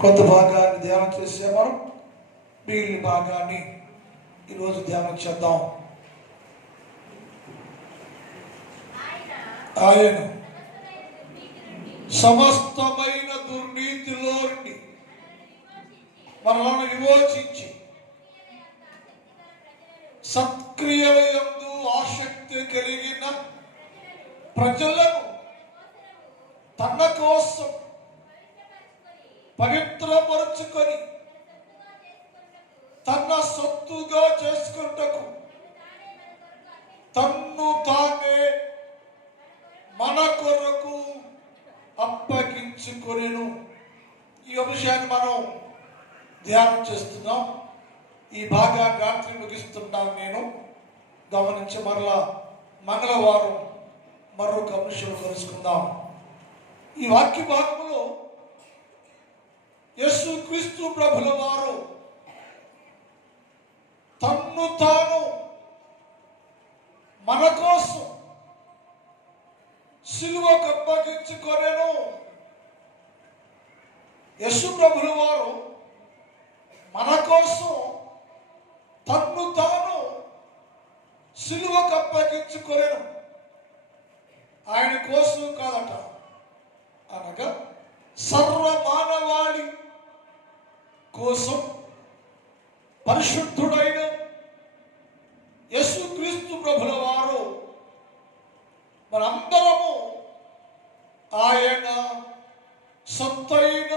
కొంత భాగాన్ని ధ్యానం చేసే మనం మిగిలిన భాగాన్ని ఈరోజు ధ్యానం చేద్దాం. ఆయన సమస్తమైన దుర్నీతిలో నుండి మనలను విమోచించి సత్క్రియల యందు ఆసక్తి కలిగిన ప్రజలను తన కోసం పవిత్రపరుచుకొని తన సొత్తుగా చేసుకుంటకు తన్ను తానే మన కొరకు అప్పగించుకొనెను. ఈ అంశాన్ని మనం ధ్యానం చేస్తున్నాం. ఈ భాగాన్ని రాత్రి ముగిస్తున్నాను. నేను గమనించి మరలా మంగళవారం మరొక అంశం కలుసుకుందాం. ఈ వాక్య భాగంలో యేసుక్రీస్తు ప్రభుల వారు తన్ను తాను మన కోసం సిలువకు అప్పగించుకొనెను. యేసు ప్రభుల వారు మన కోసం తన్ను తాను సిలువకు అప్పగించుకొనెను. ఆయన కోసం కాదట, అనగా సర్వ మానవాళి కోసం పరిశుద్ధుడైన యేసుక్రీస్తు ప్రభుల వారు మనందరము ఆయన సొత్తైన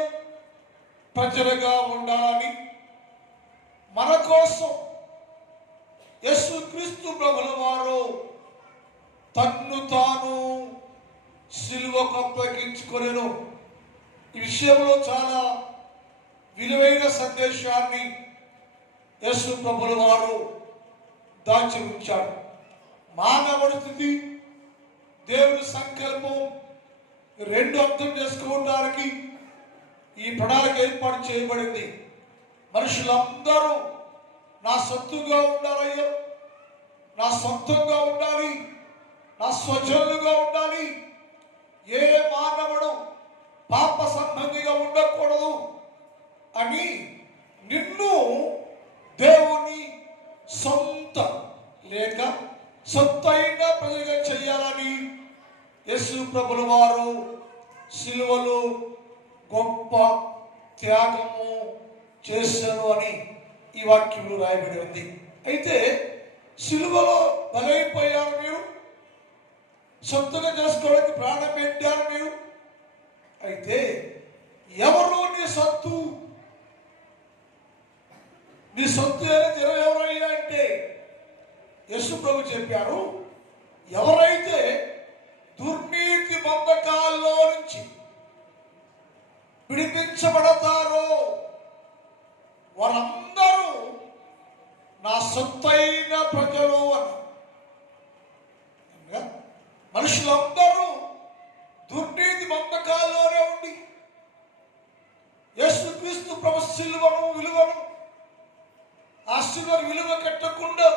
ప్రజలుగా ఉండాలని మన కోసం యేసుక్రీస్తు ప్రభుల వారు తన్ను తాను సిలువకు అప్పగించుకొనెను. ఈ విషయంలో చాలా విలువైన సందేశాన్ని యేసు ప్రభుల వారు దాచి ఉంచాడు. మానవుడి స్థితి, దేవుని సంకల్పం రెండు అర్థం చేసుకోవడానికి ఈ ప్రణాళిక ఏర్పాటు చేయబడింది. మనుషులందరూ నా సొత్తుగా ఉండాలయ్యో, నా సొంతంగా ఉండాలి, నా స్వజనులుగా ఉండాలి, ఏ మానవుడు పాప సంబంధిగా ఉండకూడదు అని నిన్ను దేవుని సొంత లేక సొత్తైన ప్రజగా చేయాలని యేసు ప్రభుల వారు సిలువలో గొప్ప త్యాగము చేశారు అని ఈ వాక్యంలో రాయబడి ఉంది. అయితే సిలువలో బలైపోయారు మీరు, సొంతగా చేసుకోవడానికి ప్రాణం పెట్టారు మీరు. అయితే ఎవరు నీ సొత్తు? నీ సొత్తు ఎవరయ్యా అంటే యేసు ప్రభు చెప్పారు, ఎవరైతే దుర్నీతి బంధకాల్లో నుంచి విడిపించబడతారో వారందరూ నా సొత్తైన ప్రజలు అని. మనుషులందరూ దుర్నీతి బంధకాల్లోనే ఉండి యేసుక్రీస్తు ప్రభు సిలువను విలువను ఆ సిలువ విలువ కట్టకుండా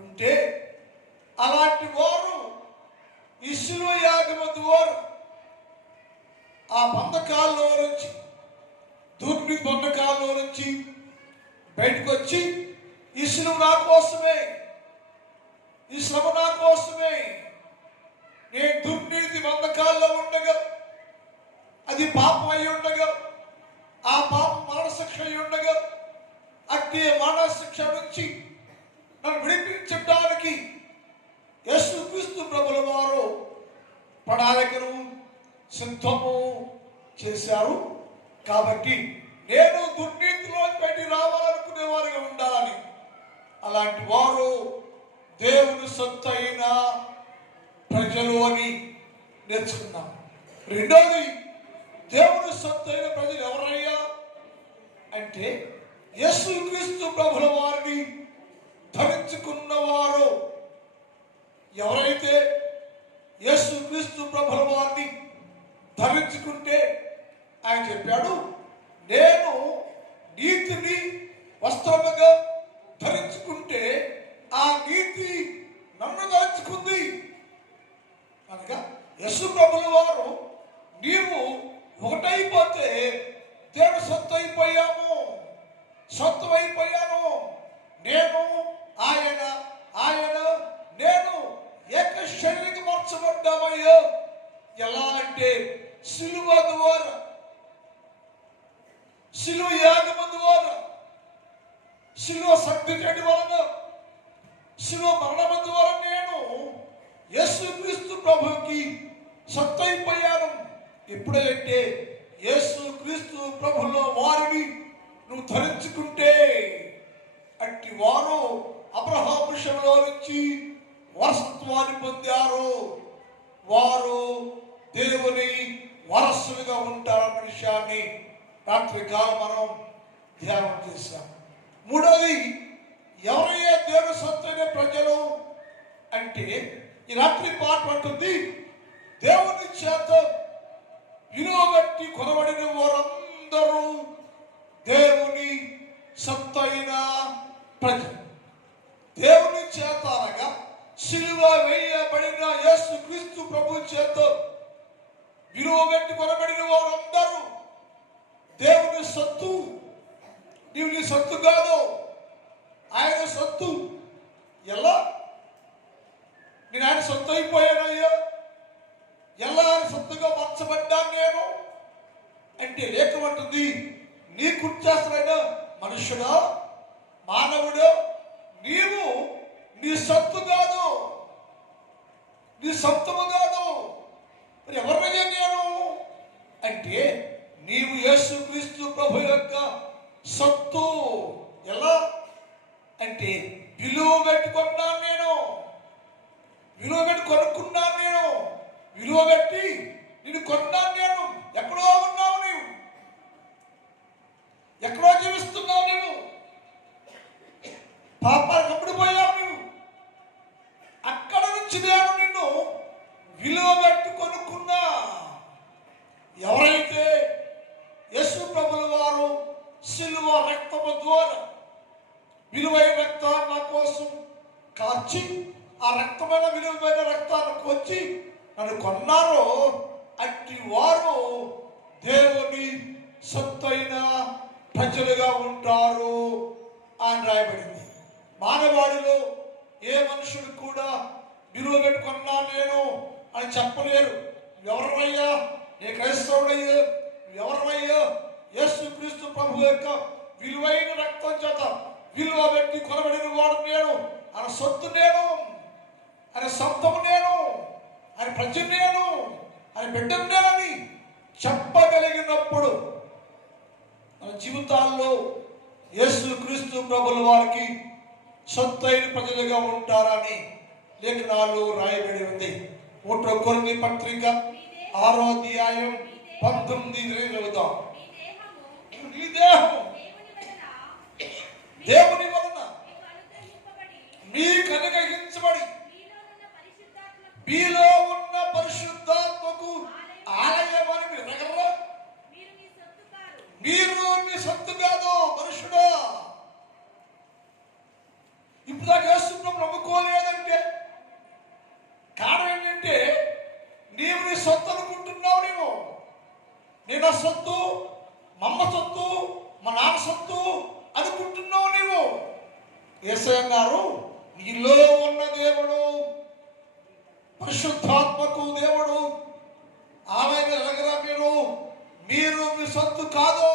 ఉంటే అలాంటి వారు ఈ సిలువ యాగము ద్వారా ఆ బంధకాల్లో నుంచి, దుర్నీతి బంధకాల్లో నుంచి బయటకు వచ్చి ఈ సిలువ నా కోసమే, ఈ శ్రమ నా కోసమే, నేను దుర్నీతి బంధకాల్లో ఉండగా, అది పాపం అయి ఉండగా, ఆ పాపం మరణశిక్ష అయి ఉండగా, అట్టి మరణశిక్ష నుంచి నన్ను విడిపించడానికి యేసుక్రీస్తు ప్రభుల వారు ప్రణాళికను సిద్ధము చేశారు. కాబట్టి నేను దుర్నీతిలో బయటికి రావాలనుకునే వారిగా ఉండాలని, అలాంటి వారు దేవుని సొత్తైన ప్రజలు అని నేర్చుకున్నాం. రెండోది, దేవుని సొత్తైన ప్రజలు ఎవరయ్యా అంటే యేసుక్రీస్తు ప్రభుల వారిని ధరించుకున్నవారు. ఎవరైతే యేసుక్రీస్తు ప్రభుల వారిని ధరించుకుంటే ఆయన చెప్పాడు, నేను నీతిని వస్త్రముగా ధరించుకుంటే ఆ నీతి నన్ను ధరించుకుంది అనగా యేసు ప్రభుల వారు నీవు ఒకటైపోతే దేవుని సొత్తు అయిపోయాము, సొత్తు అయిపోయాను. నేను ఆయన, ఆయన నేను ఏక శరీరంగా మార్చబడ్డామయ్యో. ఎలా అంటే సిలువ ద్వారా, సిలువ యాగము ద్వారా, సిలువ శక్తి చేయడం వలన, సిలువ మరణము ద్వారా నేను యేసుక్రీస్తు ప్రభువుకి సొత్తు అయిపోయాను. ఎప్పుడంటే యేసుక్రీస్తు ప్రభులో వారిని నువ్వు ధరించుకుంటే అట్టి వారు అబ్రహాము విషయంలో నుంచి వారసత్వాన్ని పొందారు. వారు దేవుని వారసులుగా ఉంటారన్న విషయాన్ని రాత్రికాలం మనం ధ్యానం చేశాం. మూడోది, ఎవరయ్యే దేవుని సొత్తైన ప్రజలు అంటే ఈ రాత్రి పాట అంటుంది, దేవుని చేత విలువబట్టి కొనబడిన వారందరూ దేవుని సొత్తైన ప్రజలు. దేవుని చేత అనగా సిలువ వేయబడిన యేసుక్రీస్తు ప్రభు చేత విలువబట్టి కొనబడిన వారందరూ దేవుని సొత్తు. నీవు నీ సొత్తు కాదు, ఆయన సొత్తు. ఎలా? నేను ఆయన సొత్తు అయిపోయానయ్యా, ఎలా ఆయన సొత్తుగా మార్చబడ్డాను నేను అంటే లేకమంటుంది, నీ కుర్చేస్తున్న మనుషుడా, మానవుడు, నీవు నీ సొత్తు కాదు, నీ సొంతము కాదు. మరి ఎవరినయ్యా నేను అంటే నీవు యేసుక్రీస్తు ప్రభు యొక్క సొత్తు. ఎలా అంటే విలువ పెట్టుకున్నాను నేను, విలువ పెట్టి కొనుక్కున్నాను నేను, విలువ పెట్టి నేను కొన్నాను నేను. ఎక్కడో ఉన్నావు నీవు, ఎక్కడో జీవిస్తున్నావు నీవు, పాపాలకు అమ్ముడిపోయావు నీవు. అక్కడ నుంచి నేను నిన్ను విలువ పెట్టి కొనుక్కున్నా. ఎవరైతే యేసు ప్రభుల వారు సిలువ రక్తము ద్వారా విలువైన రక్తాన్ని నా కోసం కార్చి, ఆ రక్తమైన విలువైన రక్తాన్ని కొచ్చి నన్ను కొన్నారో అట్టి వారు దేవుని సొత్తైన ప్రజలుగా ఉంటారు అని రాయబడింది. మానవాడిలో ఏ మనుషుడు కూడా విలువ పెట్టుకున్నా నేను అని చెప్పలేరు. ఎవరయ్యా? ఏ క్రైస్తవుడయ్యా? ఎవరయ్యా? యేసుక్రీస్తు ప్రభు యొక్క విలువైన రక్తం చేత విలువ పెట్టి కొనబడిన వాడు నేను, ఆయన సొత్తు నేను, ఆయన సొంతము నేను, ఆయన ప్రజ నేను, ఆయన బిడ్డను నేనని చెప్పగలిగినప్పుడు మన జీవితాల్లో యేసుక్రీస్తు ప్రభుల వారికి సొత్తైన ప్రజలుగా ఉంటారని లేఖనాలు రాయబడి ఉంది. 1 కొరింథీ పత్రిక 6వ అధ్యాయం 19 చదువుతాం. నీ దేహము దేవుని వలన మీకు అనుగ్రహించబడి మీలో ఉన్న పరిశుద్ధాత్మకు ఆలయమని మీరు ఎరగరా? మీరు మీ సొత్తు కాదు మనుషుడా. ఇప్పుడు దాకా యేసును నమ్ముకోలేదంటే కారణం ఏంటంటే నీవు నీ సొత్తు అనుకుంటున్నావు. నేను నా సొత్తు, మా అమ్మ సొత్తు, మా నాన్న సొత్తు అనుకుంటున్నావు నీవు. యేసయ్య అన్నారు, నీలో ఉన్న దేవుడు పరిశుద్ధాత్మకు దేవుడు ఆలయం ఎరగరా? మీరు మీ సొత్తు కాదు.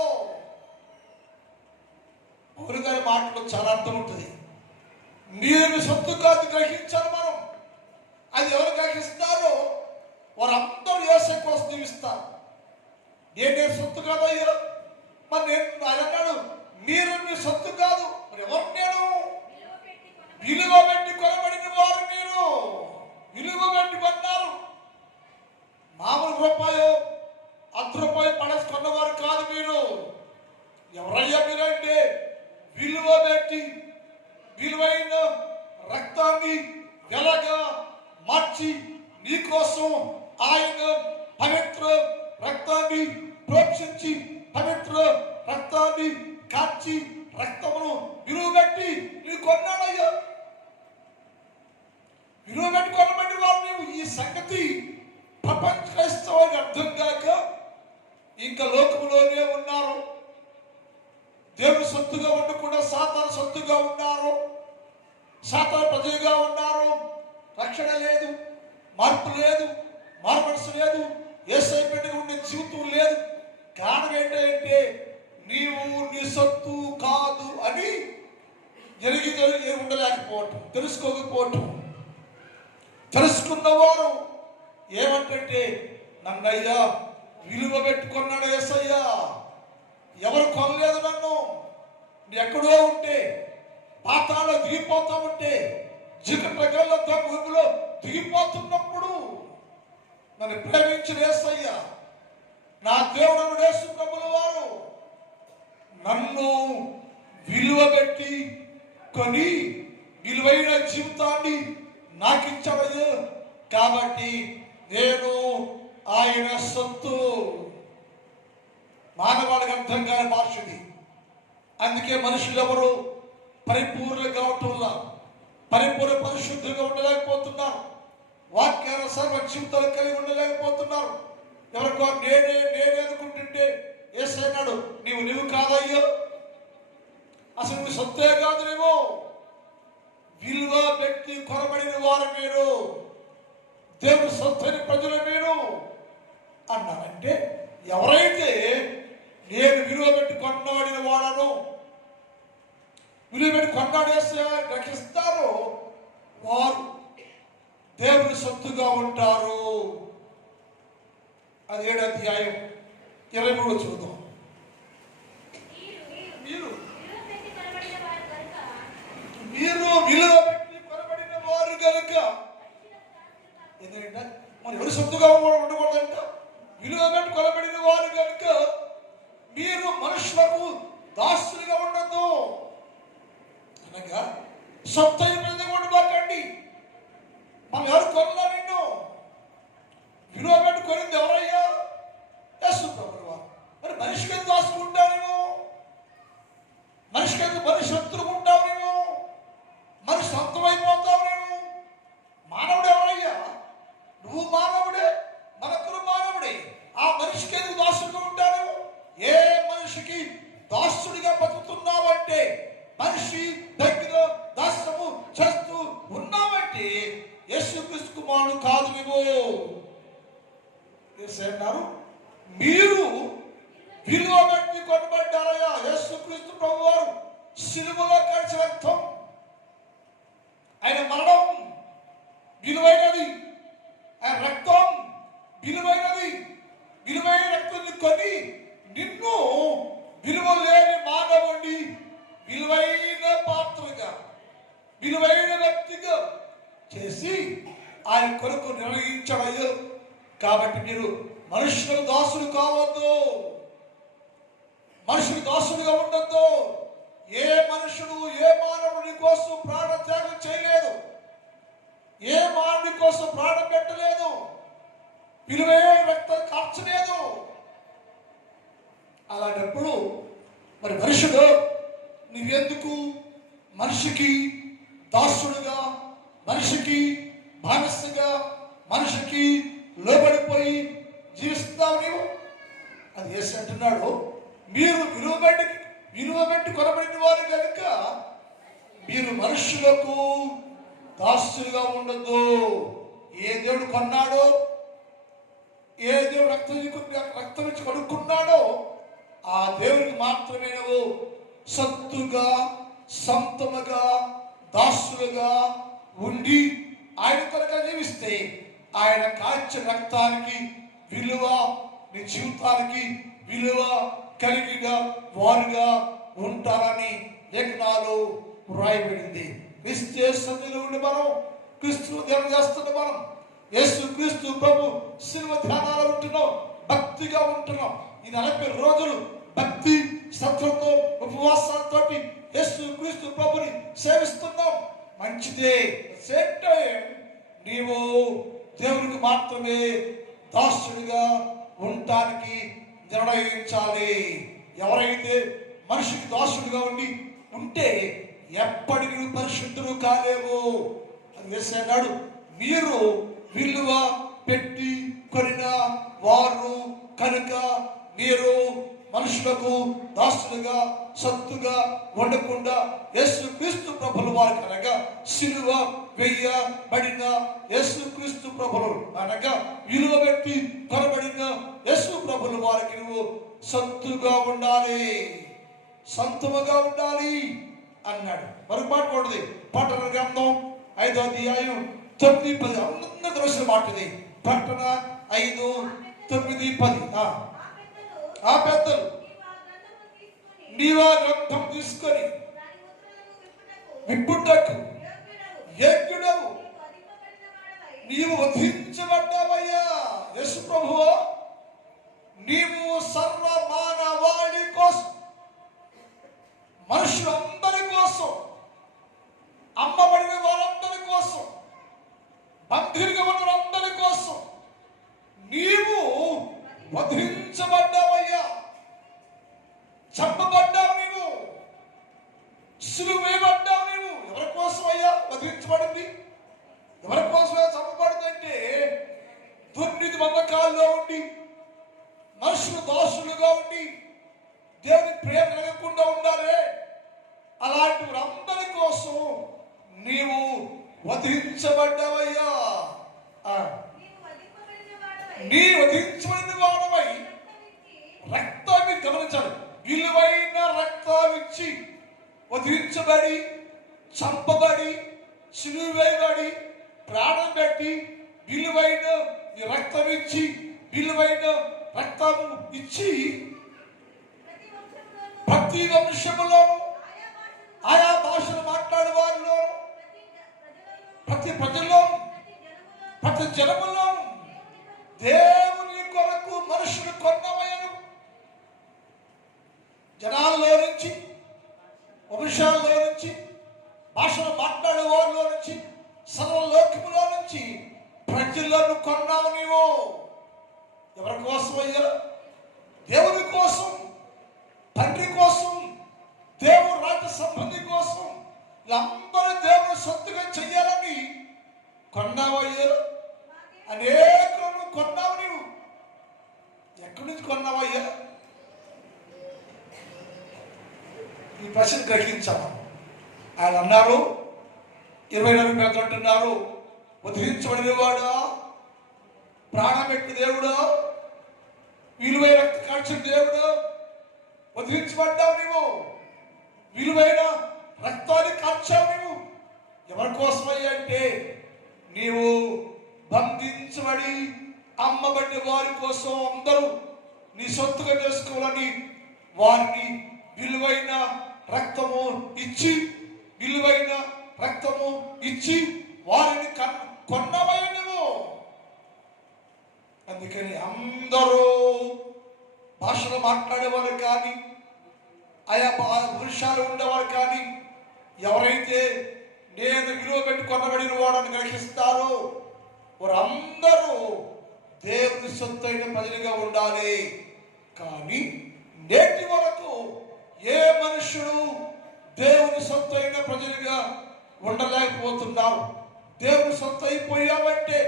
పౌలు గారి మాటలో చాలా అర్థం ఉంటుంది. మీరు మీ సొత్తు కాదు గ్రహించాలి మనం. అది ఎవరు గ్రహిస్తారో వారందరూ యేసయ్య కోసం జీవిస్తారు. నేనే సొత్తు కాదయ్యా, మరి నేను ఆయన అన్నాడు, మీరు మీ సొత్తు కాదు. మరి ఎవరు? నేను విలువ పెట్టి కొనబడిన వారు. మీరు విలువ పెట్టి కొన్నారు. మామూలు రూపాయో ₹1 పడేసి కొన్నవారు కాదు మీరు. ఎవరయ్యా మీరంటే విలువ పెట్టి విలువైన రక్తాన్ని వెలగా మార్చి నీకోసం ఆయన పవిత్ర రక్తాన్ని ప్రోక్షించి పవిత్ర రక్తాన్ని కాచి రక్తమును విలువ పెట్టి నీకు కొన్నాడయ్యా. విలువ పెట్టి కొనబడి వారు నీవు. ఈ సంగతి ప్రపంచ క్రైస్తవానికి అర్థం కాక ఇంకా లోకములోనే ఉన్నారు. దేవుని సొత్తుగా ఉండకుండా సాతాను సొత్తుగా ఉన్నారు. సాతాను ప్రజలుగా ఉన్నారు. రక్షణ లేదు, మార్పు లేదు, మారుమనసు లేదు, యేసయ్య బిడ్డగా ఉండే జీవితం లేదు. కారణం ఏంటంటే నీవు నీ సొత్తు కాదు అని జరిగి ఉండలేకపోవటం, తెలుసుకోకపోవటం. తెలుసుకున్నవారు ఏమంటే నన్నయ్యా విలువ పెట్టుకున్నాడు యేసయ్యా. ఎవరు కొనలేదు నన్ను. ఎక్కడో ఉంటే పాతాళంలో దిగిపోతా ఉంటే జిగటగల్లో భూమిలో దిగిపోతున్నప్పుడు నన్ను ప్రేమించిన యేసయ్యా, నా దేవుడు యేసు ప్రభుల వారు నన్ను విలువ పెట్టి కొని విలువైన జీవితాన్ని నాకు ఇచ్చాడు. కాబట్టి నేను ఆయన సొత్తు. మానవాడికి అర్థం కాని భాషది. అందుకే మనుషులు ఎవరు పరిపూర్ణంగా కావటంలా, పరిపూర్ణ పరిశుద్ధంగా ఉండలేకపోతున్నారు. వాక్యానుసార జీవితాలు కలిగి ఉండలేకపోతున్నారు. ఎవరికో నేనే అనుకుంటుంటే యేసయ్య అన్నాడు, నీవు కాదయ్యో, అసలు నువ్వు సొత్తే కాదు, నీవు విలువ పెట్టి కొనబడిన వారు మీరు, దేవుని సొత్తైన ప్రజలు మీరు అన్నారంటే ఎవరైతే నేను విలువ పెట్టి కొన్నాడిన వాడను, విలువ పెట్టి కొన్నాడేస్తే రక్షిస్తారో వారు దేవుని సొత్తుగా ఉంటారు. అది 7వ అధ్యాయం 23 చూద్దాం. మీరు విలువ పెట్టి కొనబడిన వారు కనుక, ఎందుకంటే మన ఎవరి సొత్తుగా ఉండకూడదంట. విలువ పెట్టి కొనబడిన వారు కనుక మీరు మనుషులకు దాసులుగా ఉండదు. అనగా సొత్తైన ప్రజలు ఉండబాకండి. మనం ఎవరు కొనలా నిన్ను. విలువ పెట్టి కొనింది ఎవరయ్యా? యేసు ప్రభువు వారు. మరి మనిషికి ఎందుకు దాచుకుంటావు నేను? మనిషికి ఎందుకు మనిషి శత్రుకుంటావు నేను? మనిషి సొంతమైపోతావు నేను? మానవుడు ఎవరయ్యా? నువ్వు మానవుడే, మనకులు మానవుడే. ఆ మనిషికి ఎందుకు దాసుడుగా ఉంటాను? ఏ మనిషికి దాసుడిగా బతుకుతున్నావంటే, మనిషి దగ్గర దాస్యము చేస్తూ ఉన్నావంటే యేసుక్రీస్తు కుమారుడు కాదు నువ్వు. అన్నారు మీరు విలువ పెట్టి కొనబడ్డారయ్యా. యేసుక్రీస్తు ప్రభువు వారు సిలువలో కలిసి రక్తం, ఆయన మరణం విలువైనది, ఆయన రక్తం విలువైనది. విలువైన రక్తాన్ని కొని నిన్ను విలువ లేని మానవుడి విలువైన పాత్రగా, విలువైన వ్యక్తిగా చేసి ఆయన కొరకు నిర్ణయించాడు. కాబట్టి మీరు మనుషులకు దాసులు కావద్దు, మనుషులకు దాసులుగా ఉండద్దు. ఏ మనుషుడు ఏ మానవుడి కోసం ప్రాణ త్యాగం చేయలేదు, ఏ మానవుడి కోసం ప్రాణం పెట్టలేదు, విలువైన రక్తం కార్చలేదు. అలాంటప్పుడు మరి మనుషుడు నువ్వెందుకు మనిషికి దాసుడుగా, మనిషికి బానిసగా, మనిషికి లోబడిపోయి జీవిస్తావు నీవు? అది యేసు అంటున్నాడు, మీరు విలువ పెట్టి కొనబడిన వారు కనుక మీరు మనుషులకు దాసులుగా ఉండద్దు. ఏ దేవుడు కొన్నాడో, ఏ దేవుడు రక్తం ఇచ్చి కొనుక్కున్నాడో ఆ దేవుడికి మాత్రమే నువ్వు సత్తుగా, సొంతముగా, దాసులుగా ఉండి ఆయన కొరకు జీవిస్తే ఆయన కాచిన రక్తానికి విలువ, నీ జీవితానికి విలువ కలిగిన వారుగా ఉంటారని లేఖనాలు వ్రాయబడింది. క్రీస్తు ఉండి మనం క్రీస్తును ధ్యానం చేస్తున్న మనం యేసు క్రీస్తు ప్రభు శిలువ ధ్యానాలు ఉంటున్నాం, భక్తిగా ఉంటున్నాం. ఈ 40 రోజులు భక్తి శ్రద్ధతో ఉపవాసాలతో యేసు క్రీస్తు ప్రభుని సేవిస్తున్నాం. మంచిదే. సేమ్ టైం నీవు దేవునికి మాత్రమే దాసుడిగా ఉండటానికి నిర్ణయించాలి. ఎవరైతే మనిషికి దాసుడిగా ఉంటే ఎప్పటికీ పరిశుద్ధులు కాలేవు. అది వేసాడు, మీరు విలువ పెట్టి కొనిన వారు కనుక మీరు మనుషులకు దాసులుగా సత్తుగా ఉండకుండా యేసుక్రీస్తు ప్రభుల వారికి అనగా సిలువ వేయబడిన యేసుక్రీస్తు ప్రభులు అనగా విలువ పెట్టి కొనబడిన యేసు ప్రభుల వారికి నువ్వు సత్తుగా ఉండాలి, సంతముగా ఉండాలి అన్నాడు. మరొక మాట కూడది. ప్రకటన గ్రంథం 5వ అధ్యాయం 9, 10 అందరూ తెలిసిన మాటది. ప్రకటన 5, 9, 10. ఆ పెద్దలు నీవా గ్రంథం తీసుకొని విప్పుటకు యోగ్యుడవు, నీవు వధించబడ్డావయ్యా. యేసు ప్రభువా, నీవు సర్వ మానవాళి కోసం, మనుషులందరి కోసం, అమ్మబడిన వారందరి కోసం, బంధువులుగా ఉన్న వారందరి కోసం నీవు వధించబడ్డావయ్యా, చంపబడ్డావు, నీవు సిలువ వేయబడ్డావు. నీవు ఎవరి కోసం అయ్యా వధించబడింది? ఎవరి కోసమే చంపబడిందంటే దుర్నీతి బంధకాల్లో ఉండి మనుషులు దాసులుగా ఉండి దేవుని ప్రేమ కలగకుండా ఉండాలి. అలాంటి వారందరి కోసం నీవు వధించబడ్డావయ్యా. నీ వధించబడిన వాడవై రక్తాన్ని గమనించాలి. విలువైన రక్తాన్నిచ్చి వధించబడి, చంపబడి, సిలువ వేయబడి, ప్రాణం పెట్టి విలువైన రక్తం ఇచ్చి, విలువైన రక్తం ఇచ్చి ప్రతి వంశములోను, ఆయా భాషలు మాట్లాడే వారిలో, ప్రతి ప్రజల్లోను, ప్రతి జనములోను దేవుని కొరకు మనుషులు కొన్నవయ్యను. జనాల్లో నుంచి, వంశాల్లో నుంచి, భాషలు మాట్లాడే వారిలో నుంచి, సర్వలోకములో నుంచి ప్రజలను కొన్నావు నీవు. ఎవరి కోసం అయ్యా? దేవుని కోసం, తండ్రి కోసం, దేవుని రాజ్య సంబంధి కోసం, అందరూ దేవుని సొత్తుగా చెయ్యాలని కొన్నావయ్యా. అనేకులను కొన్నావు నీవు. ఎక్కడి నుంచి కొన్నావయ్యా? ఈ ప్రశ్న గ్రహించాము. ఆయన అన్నారు, 24 పేదలు అంటున్నారు, వధించబడిన వాడా, ప్రాణం పెట్టి దేవుడు, విలువైన రక్త కాల్చిన దేవుడు, వధించబడ్డావు నీవు, విలువైన రక్తాన్ని కాల్చావు నీవు. ఎవరి కోసమయ్యా అంటే నీవు బంధించబడి అమ్మబడిన వారి కోసం, అందరూ నీ సొత్తుగా చేసుకోవాలని వారిని విలువైన రక్తము ఇచ్చి, విలువైన రక్తము ఇచ్చి వారిని కొన్నవయ్య నువ్వు. అందుకని అందరూ భాషలు మాట్లాడేవారు కానీ, ఆయా పురుషాలు ఉండేవారు కానీ, ఎవరైతే నేను విలువ పెట్టి కొనబడిన వాడని గ్రహిస్తారో వారందరూ దేవుని సొత్తైన ప్రజలుగా ఉండాలి. కానీ నేటి వరకు ఏ మనుషుడు దేవుని సొత్తైన ప్రజలుగా ఉండలేకపోతున్నారు. దేవుని సొత్తు అయిపోయావంటే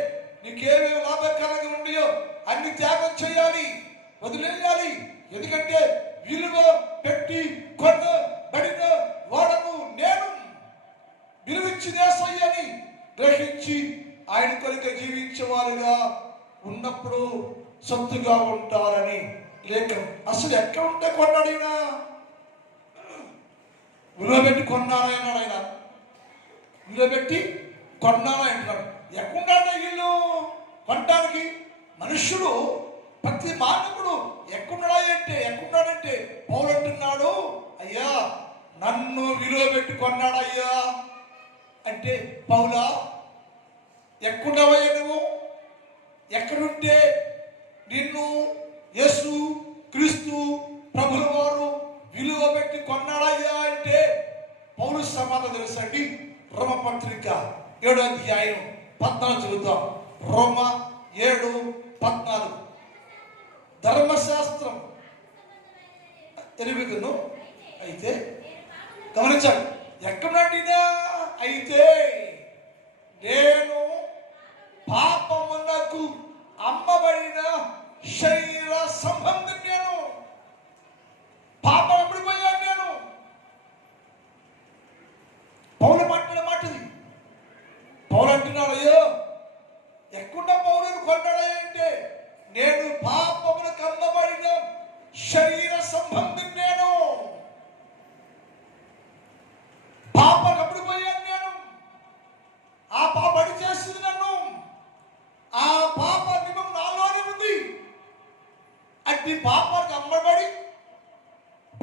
నీకేమేమి లాభకరంగా ఉన్నాయో అన్ని త్యాగం చేయాలి, వదిలేయాలి. ఎందుకంటే విలువ పెట్టి కొనబడిన వాడను నేను, విలువిచ్చి దేశయ్యని గ్రహించి ఆయన కొరకు జీవించేవారుగా ఉన్నప్పుడు సొత్తుగా ఉంటారని లేఖనం. అసలు ఎక్కడ ఉంటే కొన్నాడైనా? విలువ పెట్టి కొన్నాను అన్నాడు ఆయన. విలువ పెట్టి కొన్నాను అంటున్నాడు. ఎక్కడున్నాడు ఇల్లు కొనడానికి? మనుషుడు, ప్రతి మానవుడు ఎక్కడున్నాడంటే పౌలు అంటున్నాడు, అయ్యా నన్ను విలువ పెట్టి కొన్నాడయ్యా అంటే, పౌలా ఎక్కడున్నావయ్యా నువ్వు? ఎక్కడుంటే నిన్ను యేసు క్రీస్తు ప్రభుల వారు విలువ పెట్టి కొన్నాడయ్యా అంటే పౌలు సమాధానం తెలుసండి. రోమపత్రిక 7వ అధ్యాయం 14 చదువుతాం. రోమ 7:14. ధర్మశాస్త్రం 8 అయితే గమనించాలి. ఎక్కడున్నా అయితే నేను పాపమునకు అమ్మబడిన శరీర సంబంధం నేను శరీర సంబంధిని నేను. పాప కబడిపోయాను నేను. ఆ పాప అడి చేస్తుంది నన్ను. ఆ పాప నిమం నాలోనే ఉంది. అట్టి పాపానికి అమ్మబడి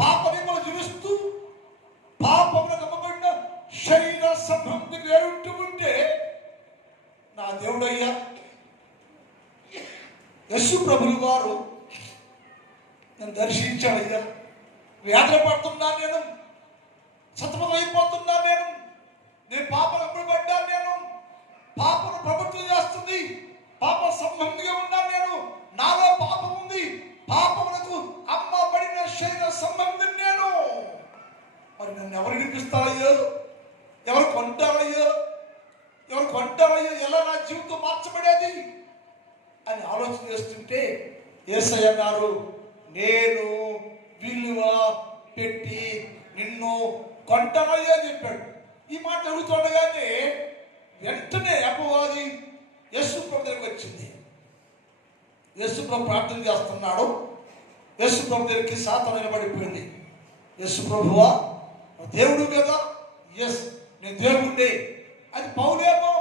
పాప నిమం జీవిస్తూ పాపములకు అమ్మబడిన శరీర సంబంధిని ఏమిటి ఉంటే నా దేవుడయ్యా యేసు ప్రభులు వారు నన్ను దర్శించాడయ్యా. వేదన పడుతున్నాను నేను, సతమతం అయిపోతున్నాను నేను పాపను అమ్మబడ్డాను నేను. పాపను ప్రభుత్వం చేస్తుంది. పాప సంబంధిగా ఉన్నాను నేను. నాలో పాపం ఉంది. పాపమునకు అమ్మబడిన శరీర సంబంధం నేను. మరి నన్ను ఎవరు వినిపిస్తారయ్యో? ఎవరు కొంటారయ్యో? ఎలా నా జీవితం మార్చబడేది అని ఆలోచన చేస్తుంటే యేసయ్య అన్నారు, నేను విలువ పెట్టి నిన్ను కొంటానయ్యా అని చెప్పాడు. ఈ మాట అడుగుతుండగానే వెంటనే అపవాది యేసు ప్రభు దగ్గరికి వచ్చింది. యేసు ప్రభు ప్రార్థన చేస్తున్నాడు. యేసు ప్రభు దగ్గరికి సాతాను నిలబడిపోయింది. యేసు ప్రభువా దేవుడు కదా? ఎస్, నేను దేవుడే. అది పౌలేమో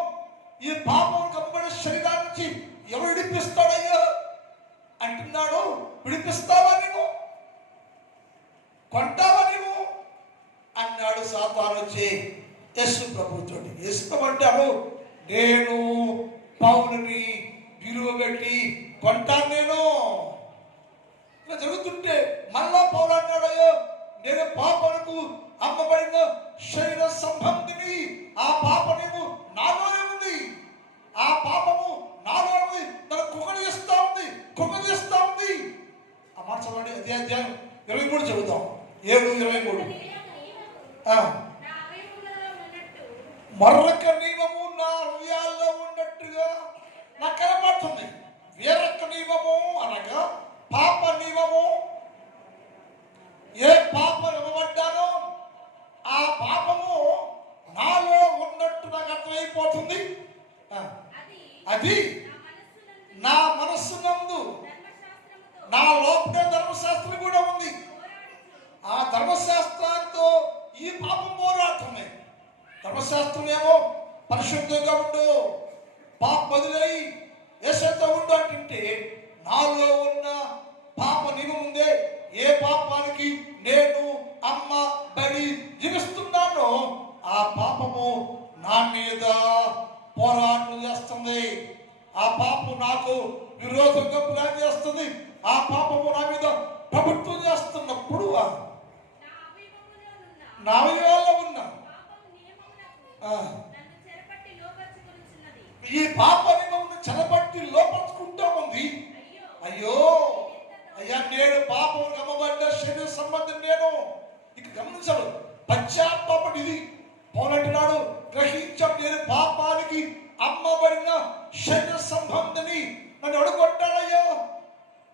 ఈ పాపం కమ్మబడే శరీరాన్ని నుంచి ఎవరు విడిపిస్తాడయ్యా అంటున్నాడు. విడిపిస్తావా నీవు? కొంటావా నీవు అన్నాడు సాతాను వచ్చి యేసు ప్రభుతో. యేసు ప్రభు అంటాడు, నేను పౌలుని విలువ పెట్టి కొంటాను నేను. ఇలా జరుగుతుంటే మళ్ళా పౌలు అన్నాడు, అయ్యో నేను పాపమునకు అమ్మబడిన శరీర సంబంధిని. ఆ పాపము నాలోనే ఉంది. ఆ పాపము నాలో ఉంది. నన్ను కుక్కడిస్తా ఉంది. ఆ మాట చదవండి. అధ్యాయం 23 చదువుతాం. 7:23. మరొక నియమము నా హృదయాల్లో ఉన్నట్టుగా నాకు కనబడుతుంది. వేరొక నియమము అనగా పాప నియమము. ఏ పాపం ఇవ్వబడ్డానో ఆ పాపము నాలో ఉన్నట్టు నాకు అర్థమైపోతుంది. అది నా మనస్సు నందు, నా లోపల ధర్మశాస్త్రం కూడా ఉంది. ఆ ధర్మశాస్త్రంతో ఈ పాపం పోరాడుతుంది. ధర్మశాస్త్రం ఏమో పరిశుద్ధంగా ఉండు, పాప బదులై యేసుతో ఉండు అంటుంటే నాలో ఉన్న పాప నియమం ఉందే. ఏ పాపానికి నేను అమ్మ బడి జీవిస్తున్నానో ఆ పాపము నా మీద పోరాటం చేస్తుంది. ఆ పాపం నాకు విరోధంగా ప్లాన్ చేస్తుంది. ఆ పాపము నా మీద ప్రభుత్వం చేస్తున్నప్పుడు నా అవయవాల్లో ఉన్న ఈ పాప నియమం చెరపట్టి లోపరుచుకుంటా ఉంది. అయ్యా నేను పాపం గమబడ్డ శరీర సంబంధం నేను. ఇక గమనించాడు, పశ్చాత్తాపం ఇది. పౌలంటున్నాడు, గ్రహించాడు, నేను పాపానికి అమ్మబడిన శరీర సంబంధిని. నన్ను అడుగుంటాడయ్యా,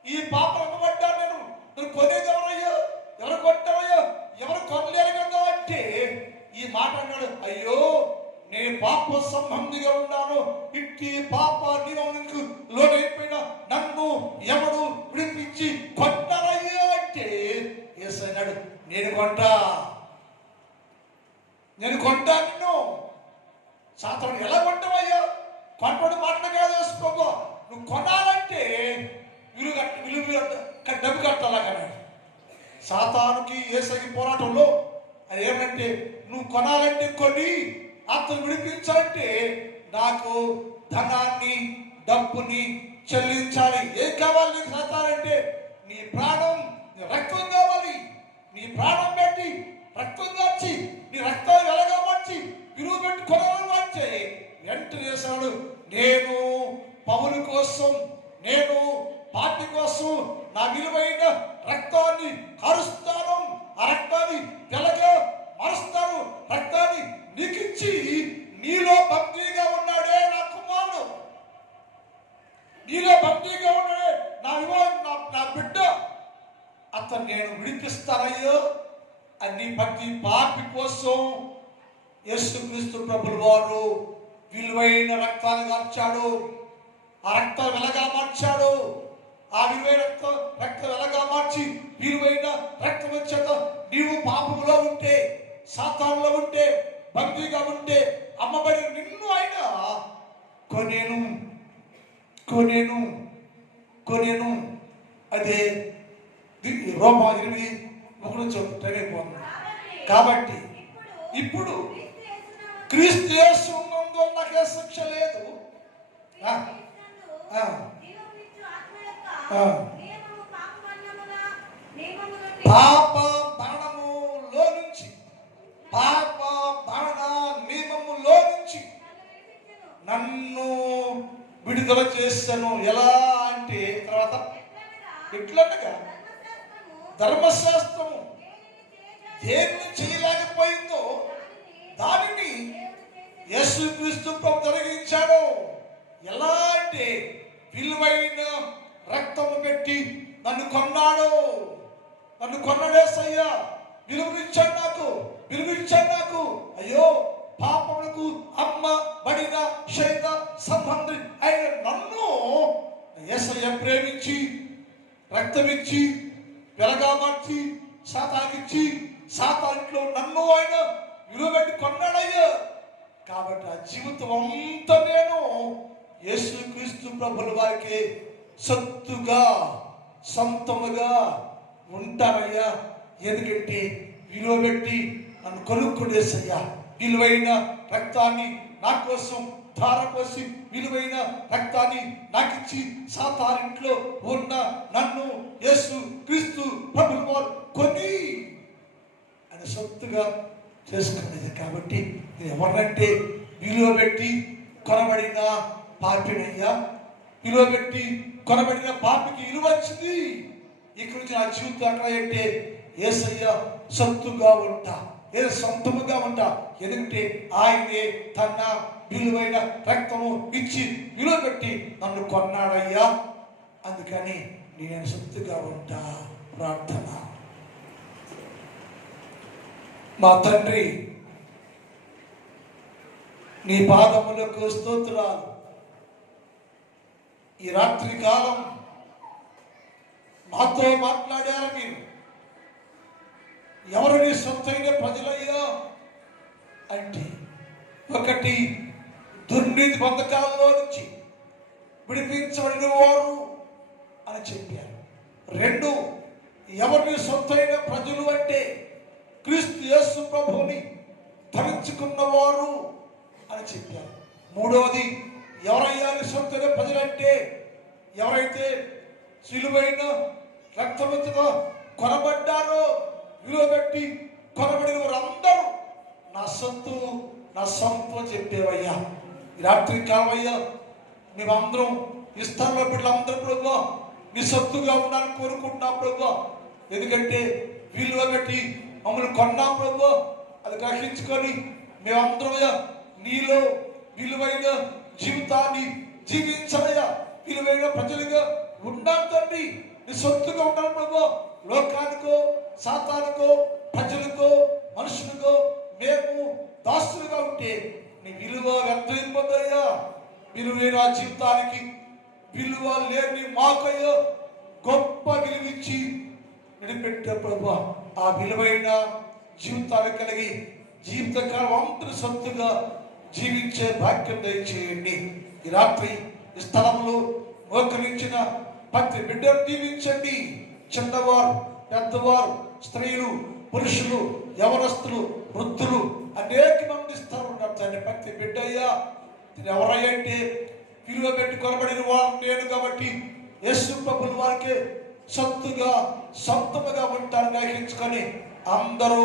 ఈ పాపం అమ్మబడ్డాను నేను. నన్ను కొనేది ఎవరయ్యా? ఎవరు కొంటారయ్యా? ఎవరు కొనలేరు కదా అంటే ఈ మాట అన్నాడు, అయ్యో నేను పాప సంబంధిగా ఉన్నాను. ఇట్టి పాప నియమానికి లోనైపోయిన నన్ను ఎవడు విడిపించి కొంటారయ్యా అంటే యేసు అన్నాడు, నేను కొంటా నిన్ను. సాతాను ఎలా కొంటావయ్యా? కొంటాడు మాటలు కాదు వేసుకోబో. నువ్వు కొనాలంటే డబ్బు కట్టాలా కదా. సాతానుకి యేసుకి పోరాటంలో అది ఏమంటే, నువ్వు కొనాలంటే కొని అతను విడిపించాలంటే నాకు ధనాన్ని డబ్బుని చెల్లించాలి. ఏం కావాలి నీకు సాతానంటే? నీ ప్రాణం, నీ రక్తం కావాలి. నీ ప్రాణం పెట్టి రక్తం దాచి నీ రక్తాన్ని వెలగా మార్చి విలువ పెట్టి కొనాలని మార్చే వెంటనే వేసాడు. నేను పౌలు కోసం, నేను పార్టీ కోసం నా విలువైన రక్తాన్ని కారుస్తాను. ఆ రక్తాన్ని వెలగా మారుస్తాను. రక్తాన్ని నీకిచ్చి నీలో బందీగా ఉన్నాడే నా కుమారుడు, నీలో బందీగా ఉన్నాడే నా బిడ్డ, అతను నేను విడిపిస్తానయ్యో అని ప్రతి పాపి కోసం యేసుక్రీస్తు ప్రభుల వారు విలువైన రక్తాన్ని మార్చాడు. ఆ రక్తం వెలగా మార్చాడు. ఆ విలువైన రక్తం ఎలాగా మార్చి విలువైన రక్తం వచ్చేత నీవు పాపములో ఉంటే, సాతానులో ఉంటే, బందీగా ఉంటే, అమ్మబడి నిన్ను ఆయన కొనేను కొనేను కొనేను. అదే రోమా 8:1 టైం అయిపోతుంది. కాబట్టి ఇప్పుడు క్రీస్తు యేసు ఉన్నందువల్ల నాకు ఏ శిక్ష లేదు. పాప మరణములో నుంచి, పాప మరణ నియమములో నుంచి నన్ను విడుదల చేస్తాను. ఎలా అంటే తర్వాత ఎట్లనగా ధర్మశాస్త్రము దేన్ని చేయలేకపోయిందో దానిని యేసుక్రీస్తు ప్రభు జరిగించాడు. ఎలా అంటే విలువైన రక్తము పెట్టి నన్ను కొన్నాడు. నన్ను కొన్నాడేసయ్యా, విలువనిచ్చాడు నాకు, విలువిచ్చాడు నాకు. అయ్యో, పాపములకు అమ్మ బడిన శైత సంబంధి అయిన నన్ను యేసయ్య ప్రేమించి రక్తమిచ్చి వెలగా మార్చి సాతానికిచ్చి సాతానిలో నన్ను ఆయన విలువబెట్టి కొన్నాడయ్యా. కాబట్టి ఆ జీవితం అంతా నేను యేసుక్రీస్తు ప్రభుల వారికి సొత్తుగా సొంతముగా ఉంటానయ్యా. ఎందుకంటే విలువ పెట్టి నన్ను కొనుక్కునేసయ్యా. విలువైన రక్తాన్ని నా కోసం ధారపోసి విలువైన రక్తాన్ని నాకిచ్చి సాతానింట్లో ఉన్న నన్ను యేసు క్రీస్తు ప్రభుల వారు కొని అని సొత్తుగా చేసుకునేది. కాబట్టి ఎవరినంటే విలువ పెట్టి కొనబడిన పాపినయ్యా. విలువ పెట్టి కొనబడిన పాపికి విలువ వచ్చింది. ఇక్కడ నుంచి నా జీవితం అక్కడ అంటే యేసయ్య సొత్తుగా ఉంటా, ఏదో సొంతముగా ఉంటా. ఎందుకంటే ఆయనే తన విలువైన రక్తము ఇచ్చి విలువ పెట్టి నన్ను కొన్నాడయ్యా. అందుకని నేను సొత్తుగా ఉంటా. ప్రార్థన. మా తండ్రి, నీ పాదములకు స్తోత్రాలు. ఈ రాత్రి కాలం మాతో మాట్లాడారు మీరు. ఎవరు నీ సొంతైన ప్రజలయ్యా అంటే, ఒకటి దుర్నీతి బంధకాలలో నుంచి విడిపించబడిన వారు అని చెప్పారు. రెండు, ఎవరిని సొంతైన ప్రజలు అంటే క్రీస్తు యేసు ప్రభువుని ధరించుకున్నవారు అని చెప్పారు. మూడవది, ఎవరయ్యా సొంతైన ప్రజలంటే ఎవరైతే సిలువైన రక్తముతో కొనబడ్డారో, విలువ పెట్టి కొనబడిన వారందరూ నా సొత్తు, నా సొంతం అని చెప్పేవయ్యా. ఈ రాత్రి కాలమయ్యా, మేమందరం ఈ స్థలంలో బిడ్డలందరూ ప్రభు నీ సొత్తుగా ఉండాలని కోరుకుంటున్నాం ప్రభు. ఎందుకంటే విలువ పెట్టి మమ్మల్ని కొన్నా ప్రభు. అది గ్రహించుకొని మేమందరం నీలో విలువైన జీవితాన్ని జీవించవయ్యా. విలువైన ప్రజలుగా ఉండాలి తండ్రి. నీ సొత్తుగా ఉండాలి ప్రభు. లోకానికో, సాతానికో, ప్రజలకో, మనుషులకో మేము దాసులుగా ఉంటే నీ విలువ వ్యర్థమైపోద్దయ్యా. విలువైన జీవితానికి విలువ లేని మాకయ్యో గొప్ప విలువిచ్చి విడిపెట్టే ప్రభు. ఆ విలువైన జీవితాలు కలిగి జీవితకాలం అంతటి సొత్తుగా జీవించే భాగ్యం దయచేయండి. ఈ రాత్రి ఈ స్థలంలో మోకరించిన ప్రతి బిడ్డను దీవించండి. చిన్నవారు, పెద్దవారు, స్త్రీలు, పురుషులు, యవనస్తులు, వృద్ధులు అనేక మంది స్థలం ఉన్నారు. ప్రతి బిడ్డ అయ్యా ఎవరయ్యా అంటే విలువ పెట్టి కొనబడిన వారు నేను. కాబట్టి యేసు ప్రభుల వారికి సొత్తుగా సొంతముగా ఉంటాను గ్రహించుకొని అందరూ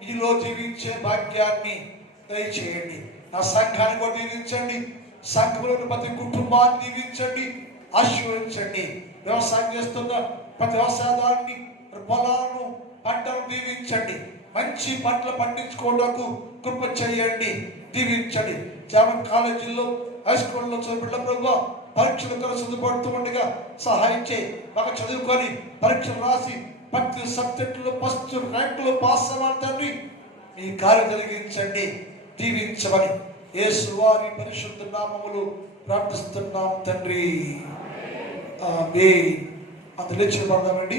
మీలో జీవించే భాగ్యాన్ని దయచేయండి. నా సంఘాన్ని కూడా దీవించండి. సంఘంలోని ప్రతి కుటుంబాన్ని దీవించండి, ఆశీర్వదించండి. వ్యవసాయం చేస్తున్న ప్రతి వ్యవసాయదారుని, పొలాలను, పంటలను దీవించండి. మంచి పంటలు పండించుకోవడానికి కృప చేయండి, దీవించండి. జామన్ కాలేజీల్లో, హై స్కూల్లో చదువుకున్న ప్రభు పరీక్షలు కొరకు సిద్ధపడుతూ ఉండగా సహాయం చేయి. మాకు చదువుకొని పరీక్షలు రాసి ప్రతి సబ్జెక్టులో ఫస్ట్ ర్యాంకులో పాస్ అవ్వాలి తండ్రి. మీ కార్యం జరిగించండి, దీవించమని యేసు వారి పరిశుద్ధ నామములు ప్రార్థిస్తున్నాం తండ్రి. ఆమేన్. అందులో చేయబడదామండి.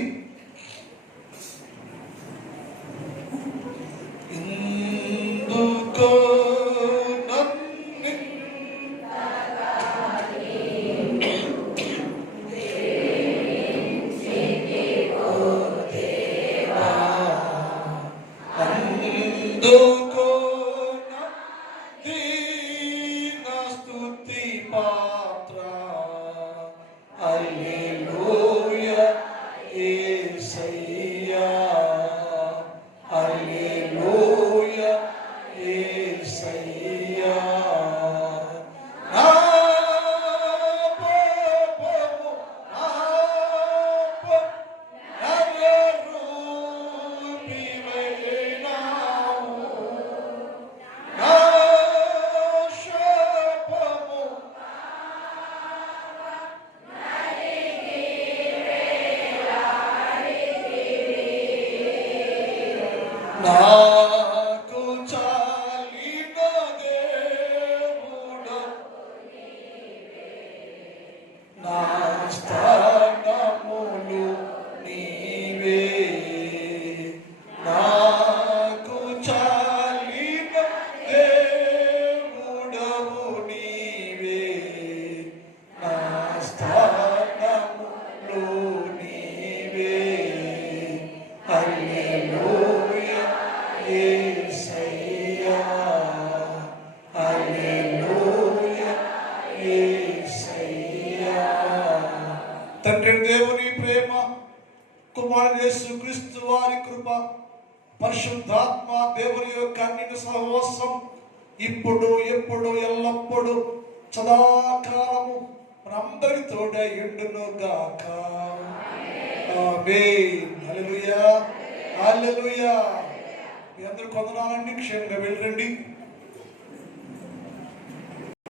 ఎందుకో నాకు చాలిన దేవుడ నా స్థానములు నీవే, నాకు చాలిన దేవుడవు నీవే, నా స్థానములు నీవే. హల్లెలూయా యేసయ్యా, హల్లెలూయా యేసయ్యా. తండ్రి దేవుని ప్రేమ, కుమారుడు యేసుక్రీస్తు వారి కృప, పరిశుద్ధాత్మ దేవుని యొక్క అన్నిటి సహవాసం ఇప్పుడు ఎప్పుడు ఎల్లప్పుడు సదాకాలము మనందరికి తోడై ఉండును గాక. ఆమేన్. హల్లెలూయా, హల్లెలూయా. మీ అందరూ కొందనాలండి, క్షేమంగా వెళ్ళండి.